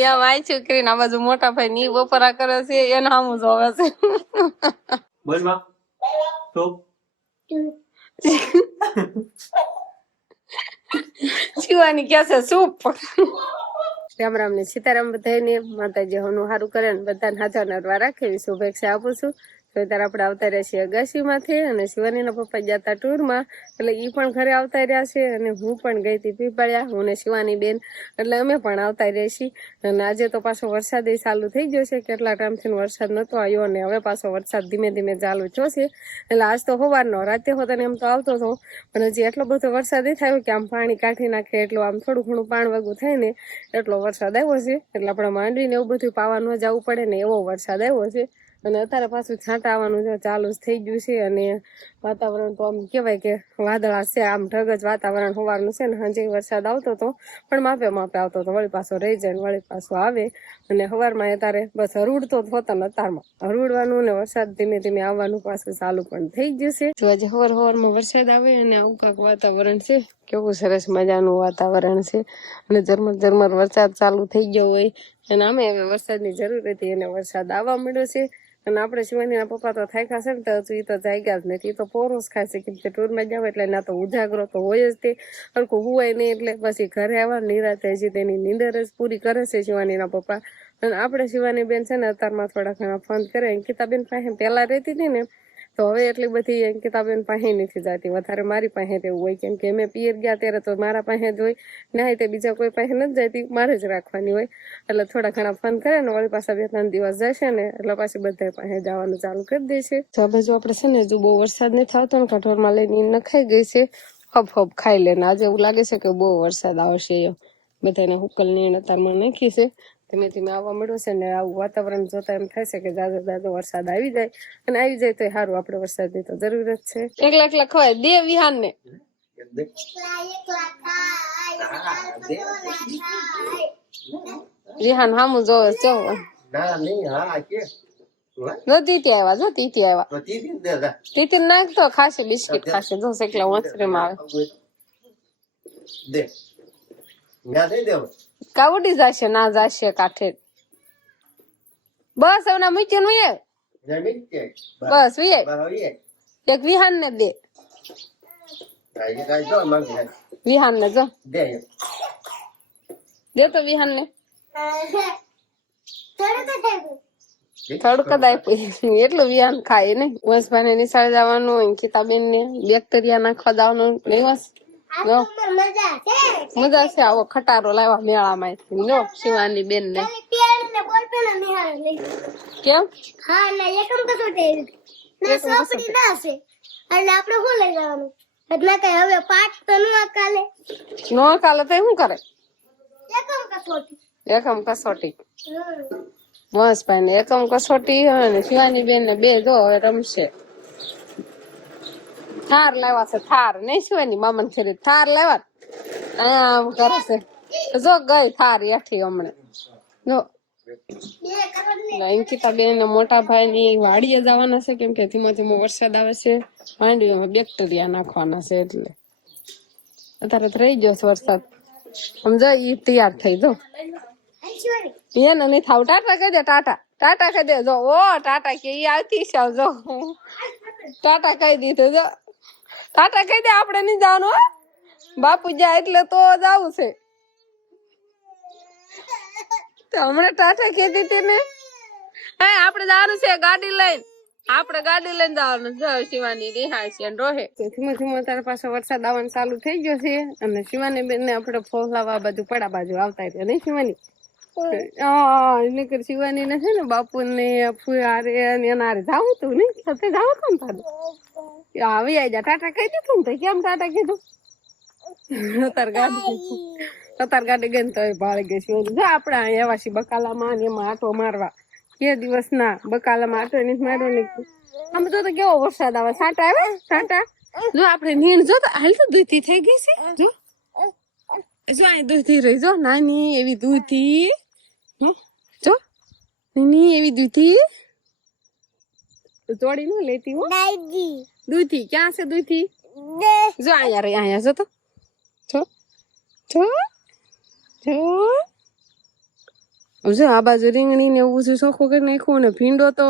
યા my છોકરી ના બાજુ મોટા ભાઈ ની બપોરા કરે છે એને સામું જોવે છે. બોલ માં તો શિવાની કે છે સૂપ. રામ રામ ને સીતારામ બધાને માતાજી હનું સારું કરે ને બધાને હાજર નરવા રાખે એવી શુભેચ્છા આપું છું. તો ત્યારે આપણે આવતા રહ્યા છીએ અગાશીમાંથી અને શિવાનીના પપ્પા ગયા હતા ટૂરમાં એટલે એ પણ ઘરે આવતા રહ્યા છે અને હું પણ ગઈ હતી પીપળ્યા હું ને શિવાની બેન એટલે અમે પણ આવતા રહ્યા છીએ. અને આજે તો પાછો વરસાદ ચાલુ થઈ ગયો છે કેટલા ટાઈમથી વરસાદ નતો આવ્યો અને હવે પાછો વરસાદ ધીમે ધીમે ચાલુ થયો છે. એટલે આજ તો સવારનો રાતે હોતો ને એમ તો આવતો હતો પણ હજી એટલો બધો વરસાદ એ થયો કે આમ પાણી કાઢી નાખે એટલું આમ થોડું ઘણું પાણી વગું થાય ને એટલો વરસાદ આવ્યો છે. એટલે આપણે માંડવીને એવું બધું પાવા ન જવું પડે ને એવો વરસાદ આવ્યો છે. અને અત્યારે પાછું છાંટા આવવાનું ચાલુ થઈ ગયું છે અને વાતાવરણ તો આમ કહેવાય કે વાદળા છે આમ ઢગજ વાતાવરણ સવારનું છે ને સાંજે વરસાદ આવતો હતો પણ માપે માપે આવતો હતો વળી પાછો રહી જાય ને વળી પાછો આવે અને સવારમાં અત્યારે બસ હરૂડતો જ હોતો ને અત્યારમાં હરૂડવાનું ને વરસાદ ધીમે ધીમે આવવાનું પાછું ચાલુ પણ થઈ ગયું છે. જો આજે સવારમાં વરસાદ આવે અને આવું કાંક વાતાવરણ છે કેવું સરસ મજાનું વાતાવરણ છે અને ઝરમર ઝરમર વરસાદ ચાલુ થઈ ગયો હોય અને આમે હવે વરસાદની જરૂર હતી અને વરસાદ આવવા મળ્યો છે. અને આપણે શિવાનીના પપ્પા તો થાક્યા છે ને તો એ તો જાગ્યા જ નથી એ તો પોરોસ ખાય છે કેમ કે ટૂરમાં જાવ એટલે ના તો ઉજાગરો તો હોય જ તે હરખું હુવાય નહીં એટલે પછી ઘરે આવવા નિરાતે હજી તેની નીંદર જ પૂરી કરે છે શિવાનીના પપ્પા. અને આપણે શિવાની બેન છે ને અત્યારમાં થોડા ઘણા ફોન કરે અંકિતાબેન પાસે પહેલા રહેતી હતી ને તો હવે એટલી બધી અંકિતાબેન પાસે નથી જતી વધારે મારી પાસે તેવું હોય કેમ કે અમે પિયર ગયા ત્યારે તો મારા પાસે જ હોય ના તે બીજા કોઈ પાસે નથી જતી મારે જ રાખવાની હોય એટલે થોડા ઘણા ફોન કરે ને વળી પાછા 2-3 દિવસ જશે ને એટલે પાછી બધા પાસે જવાનું ચાલુ કરી દે છે. તો આ બાજુ આપણે છે ને જો બહુ વરસાદ નહીં થતો ને કઠોળમાં લઈને નખાઈ ગઈ છે હબ હબ ખાઈ લે ને આજે એવું લાગે છે કે બહુ વરસાદ આવશે બધાને હુકલ ની અત્યારમાં નાખી છે ધીમે ધીમે આવવા મળ્યો છે ને આવું વાતાવરણ જોતા એમ થાય છે કે જાજો જાજો વરસાદ આવી જાય અને આવી જાય તો સારું આપણે વરસાદની તો જરૂર જ છે. એકલા એકલા ખવાય દે વિહાન ને વિહાન સામું જોવે જો તીતી આવ્યા જો તીતી આવ્યા તીતી નાખતો ખાશે બિસ્કિટ ખાશે જો એકલા ઓસરીમાં આવે કાવડી જશે ના જશે કાઠે બસ હવે ના મૂકી નું બસ એક વિહાન ને દે વિહાન ને જો દે તો વિહાન ને થોડુંક જ આપ્યું એટલું વિહાન ખાય ને વંશભાઈ ને નિશાળ જવાનું અંકિતાબેન ને બેક્ટેરિયા નાખવા જવાનું નહીં વંશ મજા છે આવો ખટારો લાવ્યા મેળામાં જો શિવાની બેન ને કેમ નો કાલે તો શું કરે એકમ કસોટી વંશભાઈ ને એકમ કસોટી અને શિવાની બેન ને બે જો હવે રમશે. થાર લાવ્યા છે થાર નહીં શિવાની મામા ને થાર લાવ્યા આમ કરે છે જો ગઈ થાર હેઠી હમણાં જો અંકિતા બેન ને મોટા ભાઈ ની વાડીએ જવાના છે કેમ કે ધીમો ધીમો વરસાદ આવે છે માંડવીમાં બેક્ટેરિયા નાખવાના છે એટલે અત્યારે તો રહી ગયો છે વરસાદ સમજો ઈ તૈયાર થઈ જો એને નહીં થાવ ટાટા કહી દે ટાટા ટાટા કહી દે જો ઓ ટાટા કે ઈ આવતી છે જો ટાટા કહી દીધું જો ટાટા કહી દે આપણે નહીં જવાનું બાપુ જાય એટલે તો જવું છે હમણાં ટાટા કીધી હતી ને હા આપણે જવાનું છે ગાડી લઈને આપણે ગાડી લઈને જવાનું જો શિવાની રિહાય છે રોહે ધીમે ધીમે તારા પાસે વરસાદ આવવાનું ચાલુ થઈ ગયો છે અને શિવાની બેન ને આપણે ફોલાવા બાજુ પડા બાજુ આવતા હતા નહીં શિવાની શિવાની ને છે ને બાપુ ને ફુયારે એના હારે જાવું તું નહીં સાથે જાવું તું તારું આવી જાય ટાટા કહી દીધું ને તો કેમ ટાટા કીધું અત્યારે ગાડી ગઈ ને તો ભાળી ગઈ છે જો આપડે એવા છીએ બકાલામાં ને એમાં આટો મારવા કે દિવસ ના બકાલામાં આટો નથી માર્યો ને આમ તો કેવો વરસાદ આવે છાંટા આવે છાંટા જો આપડે નીણ જો હાલ તો દૂધી થઈ ગઈ છે જો જો આ દૂધી રહી જો નાની એવી દૂધી જો નાની એવી દૂધી તોડી ન લેતી હો દૂધી ક્યાં છે દૂધી જો અહીંયા રહી અહીંયા જો તો જો જો જો આ બાજુ રીંગણી ને એવું બધું ચોખ્ખું કરી નાખ્યું ને ભીંડો તો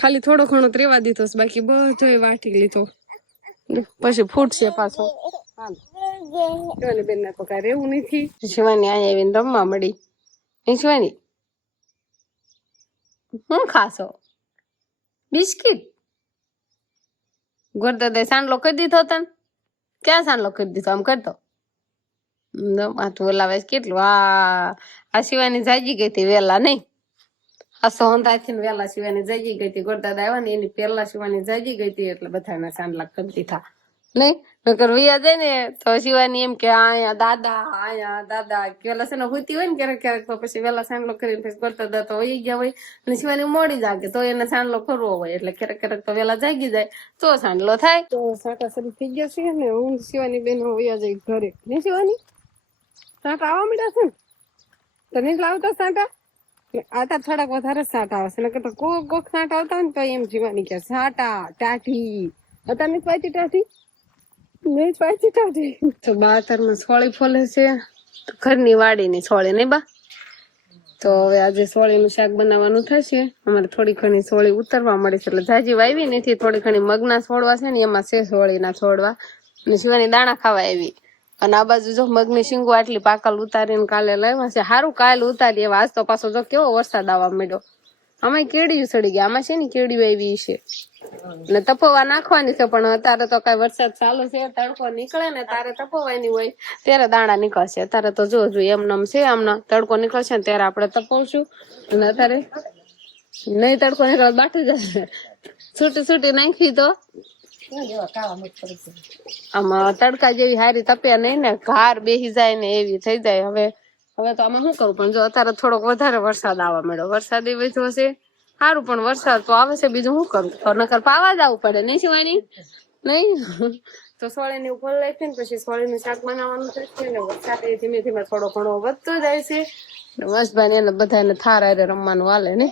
ખાલી થોડો ઘણો ત્રેવા દીધો છે, બાકી બધો વાટી લીધો. પછી ફૂટશે પાછો. શિવાની બેન ના તો કઈ રહેવું નથી. શિવાની અહીંયા આવીને રમવા મળી. શિવાની શું ખાશો? બિસ્કિટ? ગોરદાદા સાંડલો કરી દીધો તને? ક્યાં સાંડલો કરી દીધો? આમ કરતો માથું ઓલાવે કેટલું. આ શિવાની જાગી ગઈ હતી વેલા, નહીં? આ સોહંધાથી વેલા શિવાની જાગી ગઈ હતી. ગોરદાદા આવ્યા ને એની પેલા શિવાની જાગી ગઈ હતી, એટલે બધાને સાંડલા કરી દીધા. નહીં નકર વૈયા જાય ને તો શિવાની એમ કે અહીંયા દાદા પેલા છે ને હોતી હોય ને ક્યારેક ક્યારેક, તો પછી વેલા સાંડલો કરીને પછી ગોરદાદા તો વહી ગયા હોય અને શિવાની મોડી જાગે તો એને સાંડલો કરવો હોય, એટલે ક્યારેક ક્યારેક તો વેલા જાગી જાય તો સાંડલો થાય. તો સાંટા શરૂ થઈ ગયા છે ને હું શિવાની બેન વૈયા જાય ઘરે. નહીં શિવાની? સાંટા આવવા માંડ્યા છે ને? તો નહીં લાવતા સાંટા? આતા થોડાક વધારે સાંટા આવશે, નકર તો કોક સાંટા આવતા હોય ને તો એમ શિવાની કે સાંટા ટાઢી હતા. નથી પાછી ટાઢી? નહીં પાછી ટાઢી. તો બાતરમાં સોળી ફોલે છે, ઘરની વાડીની સોળી નહીં બા. તો હવે આજે સોળીનું શાક બનાવવાનું થશે. અમારે થોડી ઘણી સોળી ઉતરવા મળે છે, એટલે જાજી વાવી નથી. થોડી ઘણી મગના છોડવા છે ને એમાં છે સોળીના છોડવા, અને શિવાની દાણા ખાવા આવી. અને આ બાજુ જો મગની શીંગો આટલી પાકલ ઉતારીને કાલે લાવ્યા છે. સારું કાલ ઉતારી, આજ તો પાછો જો કેવો વરસાદ આવવા માંડ્યો. આમાં કેડિયું સડી ગયા. આમાં છે ને કેડિયું આવી છે ને તપોવા નાખવાની છે, પણ અત્યારે તો કઈ વરસાદ ચાલુ છે, તડકો નીકળે ને તારે તપોવાની હોય ત્યારે દાણા નીકળશે. અત્યારે તો જો એમનામ છે, આમના તડકો નીકળશે ને ત્યારે આપણે તપવશું. અને અત્યારે નહીં તડકો નીકળે બાટી જશે. છૂટી નાખી તો આમાં તડકા જેવી હારી તપ્યા નહીં ને, ઘાર બેસી જાય ને એવી થઈ જાય. હવે તો આમાં શું કરું, પણ જો અત્યારે થોડોક વધારે વરસાદ આવવા માંડ્યો. વરસાદ એ વધ્યો છે સારું, પણ વરસાદ તો આવે છે, બીજું શું કરું? તો નકર પાવા જવું પડે. નહીં શિવાની? નહીં તો સોળીની ઉપર લઈ ને પછી સોળીનું શાક બનાવવાનું થશે ને વરસાદ ધીમે ધીમે થોડો ઘણો વધતો જાય છે. વસભાઈ એને બધાને થાર હારે રમવાનું હાલે ને,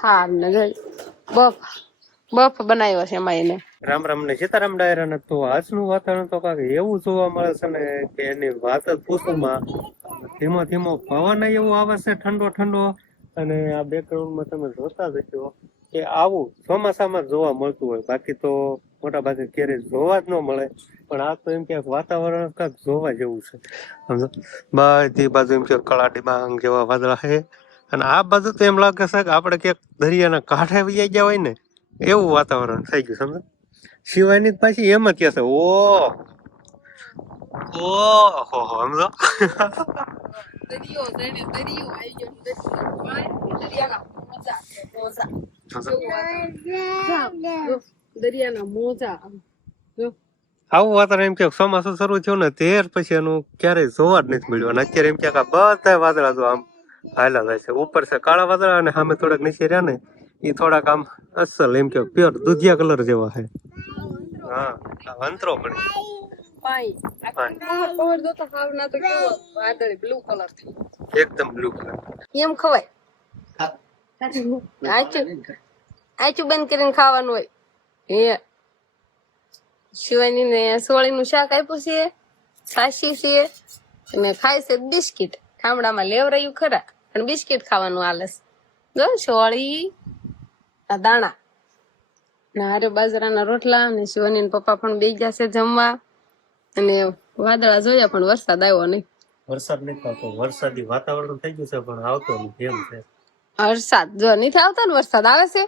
થાર ને જોઈ બફ બનાવ્યો છે એમાં એને. રામ રામ ને સીતારામ ડાયરા. તો આજનું વાતાવરણ તો કાંઈક એવું જોવા મળે છે ને કે એની વાત જ પૂછવામાં. ધીમો ધીમો પવન એવું આવે છે, ઠંડો. અને આ બેકગ્રાઉન્ડમાં તમે જોતા જશો કે આવું ચોમાસામાં જોવા મળતું હોય, બાકી તો મોટા ભાગે ક્યારેય જોવા જ ન મળે. પણ આ તો એમ કે વાતાવરણ કાંઈક જોવા જેવું છે. સમજો બધી બાજુ એમ કે કળાટી બાંગ જેવા વાદળા છે, અને આ બાજુ તો એમ લાગે છે કે આપણે ક્યાંક દરિયાના કાંઠે વહી ગયા હોય ને એવું વાતાવરણ થઈ ગયું. સમજો શિવાની પાછી એમ જ કહેશે ઓહો સમજો. દરિયાના મોજા આવું વાતાવરણ એમ કે ચોમાસું શરૂ થયું ને ત્યાર પછી એનું ક્યારેય જોવા જ નથી મળ્યું. અને અત્યારે એમ કે બધા વાદળા જો આમ હાલા જાય છે. ઉપર છે કાળા વાદળા અને સામે થોડાક નીચે રહ્યા ને એ થોડાક આમ અસલ એમ કે પ્યોર દૂધિયા કલર જેવા છે. હા અંતરો પણ એકદમ બ્લુ કલર એમ ખવાય. આચું બંધ કરીને ખાવાનું હોય. એ શિવાની ને સોળીનું શાક આપ્યું છે, સાસી છે અને ખાય છે બિસ્કિટ. ઠામડામાં લેવરાયું ખરા પણ બિસ્કિટ ખાવાનું હાલે છે. જો સોળી આ દાણા ના હારે બાજરાના રોટલા. અને શિવાની ને પપ્પા પણ બે ગયા છે જમવા. અને વાદળા જોયા પણ વરસાદ આવ્યો નહીં. વરસાદ નથી આવતો, વરસાદી વાતાવરણ થઈ ગયું છે પણ આવતો નથી. એમ છે વરસાદ જો નથી આવતો ને વરસાદ આવે છે.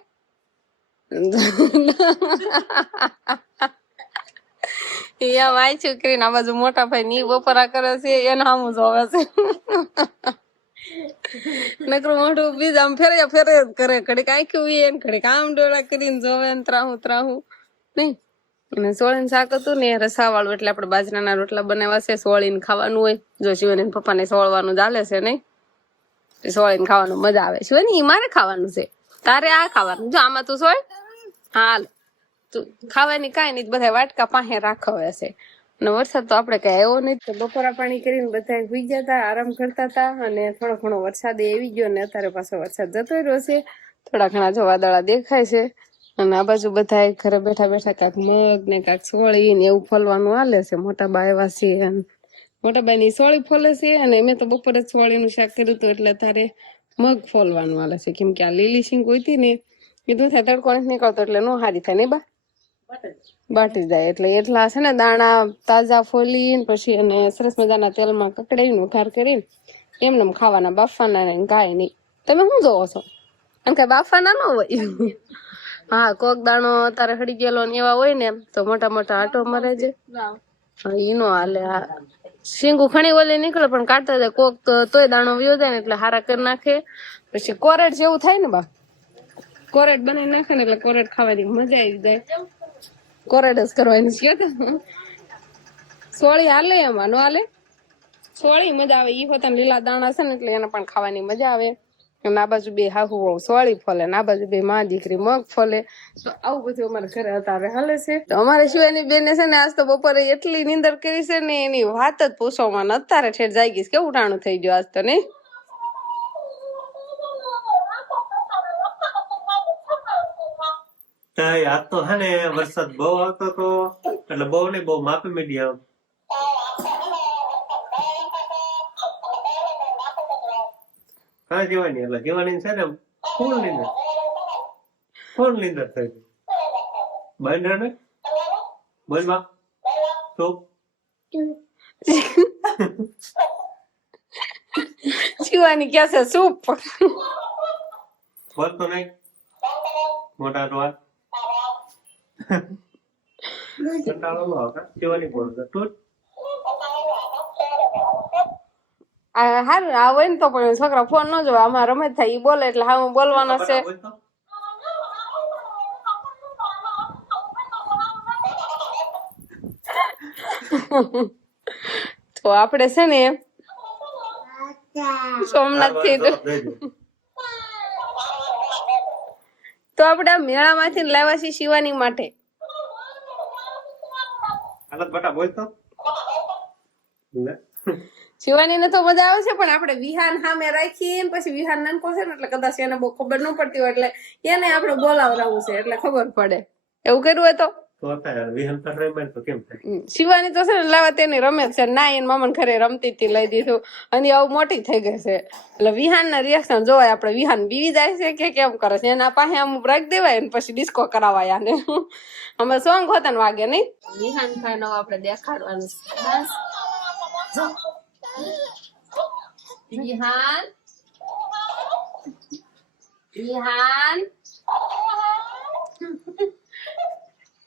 અહીંયા માય છોકરીને આ બાજુ મોટા ભાઈ ની બપોરા કરે છે, એને સામું જોવે છે. નકરું મોઢું બીજા આમ ફેરે જ કરે. ઘડીક આંખ્યું એને ઘડીક આમ ડોળા કરીને જોવે ને ત્રાહું નહીં. અને સોળીનું શાક હતું ને રસા વાળું, એટલે આપણે બાજરાના રોટલા બનાવ્યા છે. સોળીને ખાવાનું હોય. જો શિવાની પપ્પાને સોળવાનું ચાલે છે નહીં, સોળીને ખાવાનું મજા આવે. શિવાની મારે ખાવાનું છે, તારે આ ખાવાનું. જો આમાં તું સોળ હાલ તું ખાવાની કાંઈ નહીં, બધા વાટકા પાસે રાખવા છે. અને વરસાદ તો આપણે કઈ આવ્યો નહીં. તો બપોરા પાણી કરીને બધા સુઈ ગયા હતા, આરામ કરતા હતા. અને થોડો ઘણો વરસાદ આવી ગયો ને અત્યારે પાછો વરસાદ જતો રહ્યો છે. થોડા ઘણા જો વાદળા દેખાય છે. અને આ બાજુ બધા ઘરે બેઠા કાંક મગ ને કાંક સોળી ને એવું ફલવાનું હાલે છે. મોટા બાયવા છે મોટા ભાઈની સોળી ફોલે છે અને મેં તો બપોરે સોળીનું શાક કર્યું હતું એટલે તારે મગ ફોલવાનું હાલે છે કેમ કે આ લીલી શીંગ હોય હતી ને કીધું થાય તડકો નથી નીકળતો એટલે નો હારી થાય નહીં બા બાટી જાય એટલે એટલા છે ને દાણા તાજા ફોલીને પછી એને સરસ મજાના તેલમાં કકડાવીને વઘાર કરીને એમને ખાવાના બાફવાના ને ગાય નહીં. તમે શું જોવો છો? એમ કઈ બાફવાના ન હોય. હા કોક દાણો તારે હળી ગયેલો ને એવા હોય ને તો મોટા મોટા આટો મરે છે ઈનો હાલે. હા શીંગું ખણી ઓલી નીકળે પણ કાઢતા જાય કોક તોય દાણો વ્યો જાય ને એટલે હારા કરી નાખે. પછી કોરેટ જેવું થાય ને બા કોરેટ બનાવી નાખે ને એટલે કોરેટ ખાવાની મજા આવી જાય. કોરેટ જ કરવાની છે તો સોળી હાલે એમાં નો હાલે. સોળી મજા આવે ઈ હોતા લીલા દાણા છે ને એટલે એને પણ ખાવાની મજા આવે. આ બાજુ બે હાહુ સોળી ફોલે ને આ બાજુ બે માં દીકરી મગ ફોલે. તો આવું બધું અમારે ઘરે અત્યારે હાલે છે. તો અમારે શિવાની બેને છે ને આજ તો બપોરે એટલી નીંદર કરી છે ને એની વાત જ પૂછવામાં ને અત્યારે ઠેર જાગીશ કેવું ટાણું થઈ ગયું આજ તો નહીં. આજ તો હે ને વરસાદ બહુ આવતો હતો એટલે બહુ નહીં બહુ માપી મીડિયમ. હા જીવાની એટલે જીવાની છે ને ફૂલ નીંદર થઈ ગઈ. બંધ ને બોલવા તો શિવાની ક્યાં છે સૂપ બોલતો નહીં મોટા તો કંટાળો નો આવે જીવાની બોલતો તું હારું આ હોય ને તો પણ છોકરા ફોન ન જોવે આમાં રમે થાય ઈ બોલે એટલે હા બોલવાનો છે. તો આપડે છે ને સોમનાથ થી તો આપડે મેળા માંથી લાવ્યા છીએ શિવાની માટે. શિવાની ને તો મજા આવે છે પણ આપણે વિહાન સામે રાખીએ પછી વિહાન નાનકો છે ને એટલે કદાચ એને બહુ ખબર ન પડતી હોય એટલે એને આપણે બોલાવરાવું છે એટલે ખબર પડે. એવું કર્યું હોય તો શિવાની તો છે ને લાવા તેની રમે છે ના એને મામા ઘરે રમતી હતી લઈ દીધું અને આવું મોટી થઈ ગઈ છે એટલે વિહાન ના રિએક્શન જોવાય આપણે વિહાન બીવી જાય છે કે કેમ કરે છે એના પાસે આમ રાખી દેવાય ને પછી ડિસ્કો કરાવાય આને. અમે સોંગ હોતા ને વાગે નહીં વિહાન ખાઈ આપણે દેખાડવાનું વિહાન વિહાન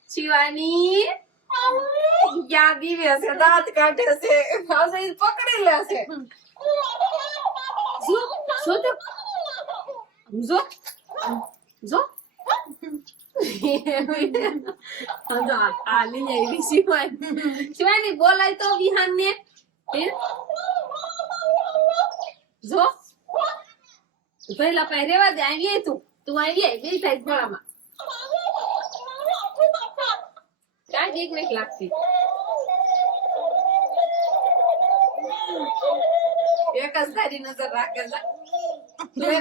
શિવાની યા બીવે છે દાંત કાઢે છે પકડી લે છે. શિવાની બોલાય તો વિહાન ને જો પહેલા પહે રેવા દે આવીએ તું આવીએ બે થાય ગળામાં ક્યાં એક મિનિટ લાગતી એક જ તારી નજર રાખે છે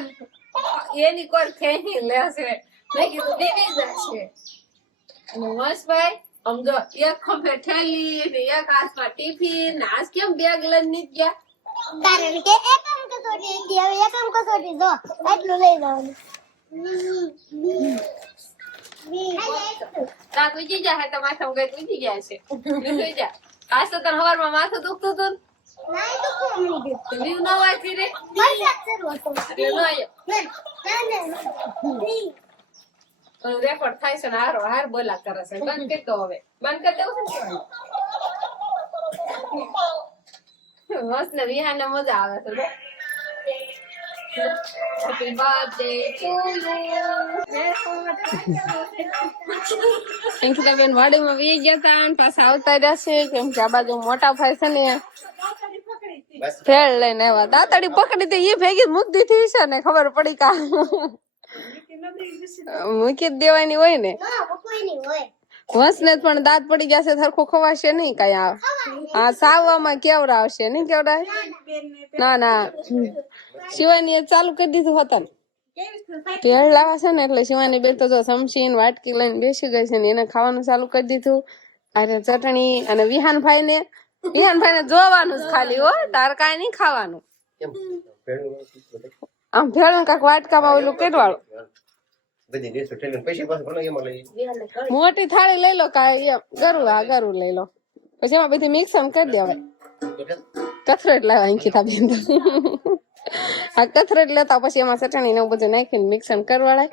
એની કોઈ ખેંચી લેશે મેં કીધું બેબી જશે. અને વંશભાઈ સમજો એક ખંભે ઠેલી ને એક હાથમાં ટિફિન ને આજ કેમ બેગ લઈને નીકળી ગયા કારણ કે એકમ કસોટી ગયા એકમ કસોટી જો એટલું લઈ જવાનું તા તું જી જા હે તો માથા ઉગઈ તું જી ગયા છે તું જા આજ તો તને હવારમાં માથું દુખતું હતું નહીં તો કોમ નહીં દે રીવ ન હોય ફીરે મજા ચરવો તો એટલે ન આયો રેકોર્ડ થાય છે ને હાર બોલા કરે છે બંધ કરી દો હવે બંધ કરી દેવું છે મસ્ત ને વિહાને મજા આવે છે Happy birthday to you. બેન વાડીમાં વી ગયા હતા અને પાછા આવતા રહ્યા છે કેમ કે આ બાજુ મોટા ભાઈ છે ને ભેળ લઈને આવ્યા દાંતડી પકડી હતી એ ભેગી મૂકી દીધી છે ને ખબર પડી કા મૂકી જ દેવાની હોય ને કોઈ નહીં હોય વંશને પણ દાંત પડી ગયા છે સરખું ખવાશે નહીં કઈ આ સાવવામાં કેવડાવશે નહીં કેવડાય ના ના શિવાની એ ચાલુ કરી દીધું હતા ને ભેળ લાવા છે ને એટલે શિવાની બેન તો જો સમસી ને વાટકી લઈને બેસી ગઈ છે ને એને ખાવાનું ચાલુ કરી દીધું અરે ચટણી અને વિહાન ભાઈ ને વિહાનભાઈ ને જોવાનું જ ખાલી હો, તાર કાંઈ નહીં ખાવાનું. કેમ ભેળું નથી બધું? આમ ભેળું કાંક વાટકામાં ઓલું કરવાળું. બધી ડેસો ઠેલીને પૈસા પાછા ઘણા એમાં લઈ મોટી થાળી લઈ લો કાંઈ એમ ગરું લઈ લો, પછી એમાં બધી મિક્સર કરી દેવાય. કથરેટ લાવવા અહીંથી બેન આ કથરેટ લેતા પછી એમાં ચટણી ને એવું બધું નાખીને મિક્સર કરવાળાય.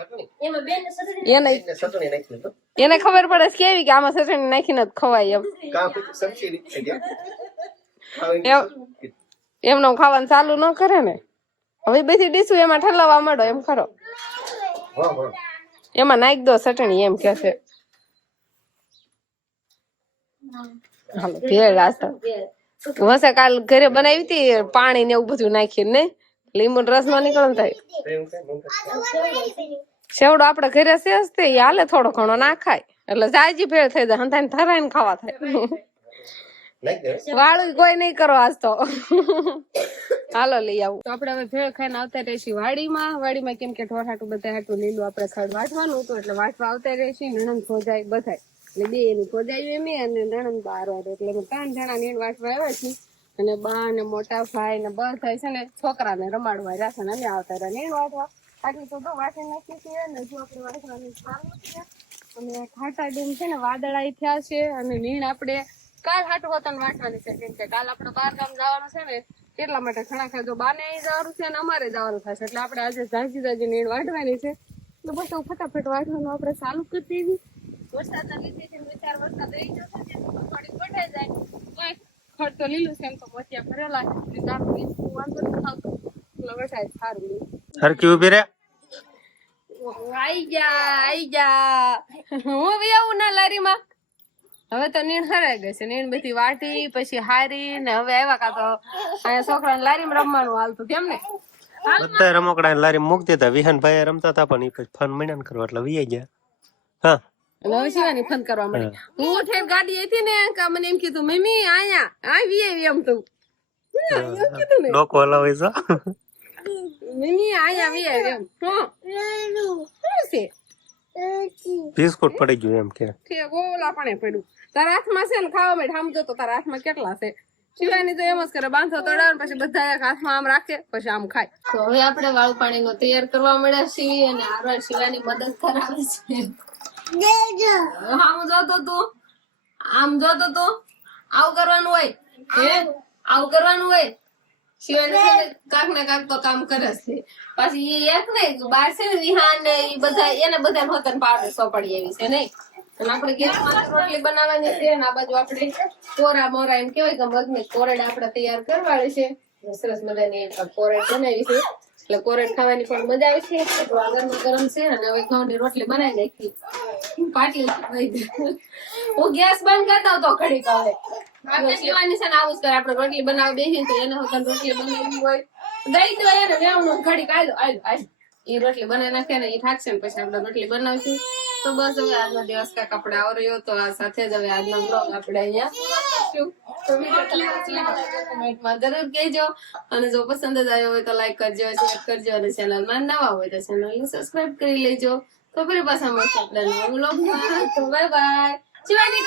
સટણી નાખી તો એને ખબર પડે છે કેવી કે આમાં ચટણી નાખીને જ ખવાય એમ. કામ સબસિડી થઈ એમનો ખાવાનું ચાલુ ન કરે ને. હવે બધી ડીશું એમાં ઠલવવા માંડો એમ ખરો, વાહ એમાં નાખી દો ચટણી એમ કે છે. હાલો ભેળ આસ્તા વસે કાલ ઘરે બનાવી હતી પાણી ને એવું બધું નાખીને, ને લીંબુ રસ નો નીકળે થાય. સેવડો આપડે ઘરે શેષ તે હાલે, થોડો ઘણો નાખાય એટલે જાયજી ભેળ થઈ જાય, હંધાઈને થરાઈને ખાવા થાય. વાળું કોઈ નહીં કરો આજ તો. હાલો લઈ આવું તો આપડે હવે ભેળ ખાઈને આવતા રહીશું વાડીમાં કેમ કે ઢોર હાટું બધા હાટું લીલું આપડે ખડ વાટવાનું હતું એટલે વાટવા આવતા રહીશું. નણંદ ભોજાઈ બધાય એટલે બે એની ભોજાઈ એમ અને નણંદ બાર વાળો એટલે અમે 3 જણા નીણ વાટવા આવ્યા છીએ. અને બા ને મોટા ભાઈ ને બધા છે ને છોકરાને રમાડવા રહ્યા ને અમે આવતા રહ્યા નીણ વાટવા. આટલી તો વાટી નાખી છે ને જો આપણે વાટવાની ચાલુ છે. અને ખાટા ડેમ છે ને વાદળાઈ થયા છે અને નીણ આપણે કાલ હાટું વતન વાટવાની છે કેમ કે કાલ આપણે 12 ગામ જવાનું છે ને એટલા માટે ઘણા ખાજો બાને જવાનું છે અને અમારે જવાનું થશે એટલે આપણે આજે જાજી નીણ વાટવાની છે. એટલે બસ ફટાફટ વાટવાનું આપણે ચાલુ કરી દેવી. વરસાદના લીધે 2-4 વરસાદ રહી જશે ને થોડીક વટાઈ જાય તો ખડ તો લીલું છે એમ તો મોતિયા ભરેલા છે વાંધો નથી આવતો એટલે વટાય સારું. હરકી ઉભી રે. આઈ જા હું બી આવું ના લારીમાં. હવે તો નીણ હરાઈ ગઈ છે, નીણ બધી વાટી પછી હારી ને હવે આવ્યા કા તો અહીંયા છોકરાને લારીમાં રમવાનું હાલતું કેમ ને બધા રમકડા લારી મૂકી દીધા. વિહાનભાઈ રમતા હતા પણ એ પછી ફન મહિના કરવા એટલે વી ગયા. હા હવે શિવાની ફોન કરવા મળી. હું ઉઠે ગાડી હતી ને મને એમ કીધું મમ્મી આયા આવી એમ તું કીધું ને ડોકો હલાવે છે. મમ્મી આયા આવી એમ શું છે બિસ્કુટ પડી ગયું એમ કે ગોલા પણ પડ્યું તારા હાથમાં છે ને ખાવા માટે સમજો તો તારા હાથમાં કેટલા છે. શિવાની તો એમ જ કરે બાંધો તોડાવે પછી બધા એક હાથમાં આમ રાખે પછી આમ ખાય. તો હવે આપણે વાળું પાણી નો તૈયાર કરવા મળ્યા છીએ અને આરવા શિવાની મદદ કરાવે છે. આમ જોતો તું આવું કરવાનું હોય આવું કરવાનું હોય. શિવાની કાક ને કાક તો કામ કરે છે. પછી એક ને બાર છે ને વિહાન ને એ બધા એને બધા હોતન પાવડર સોપડી એવી છે નહીં. અને આપણે ગેસમાં રોટલી બનાવવાની છે અને આ બાજુ આપણે કોરા મોરા એમ કેવાય કે મગની કોરેડ આપણે તૈયાર કરવાની છે. સરસ મજાની કોરેડ બનાવી છે એટલે કોરેડ ખાવાની પણ મજા આવે છે. ગરમ છે અને હવે ઘઉંની રોટલી બનાવી નાખી પાટલી હું ગેસ બંધ કરતા તો ઘડી હવે શિવાની છે ને આવું જ કરે. આપણે રોટલી બનાવવા બેસી તો એને હોતા રોટલી બનાવવી હોય દઈ દો એને વેવનું ઘડી આયલો એ રોટલી બનાવી નાખે ને એ થાકશે ને પછી આપણે રોટલી બનાવશું. તો બસ હવે આજનો દિવસ કાંઈક આપણે આવ્યો તો આ સાથે જ હવે આજનો બ્લોગ આપણે અહીંયા કમેન્ટમાં જરૂર કહેજો અને જો પસંદ જ આવ્યો હોય તો લાઈક કરજો, શેર કરજો અને ચેનલમાં નવા હોય તો ચેનલને સબસ્ક્રાઇબ કરી લેજો. તો ફરી પાછા મળશે આપણે નવા બ્લોગમાં. તો બાય બાય. શિવાની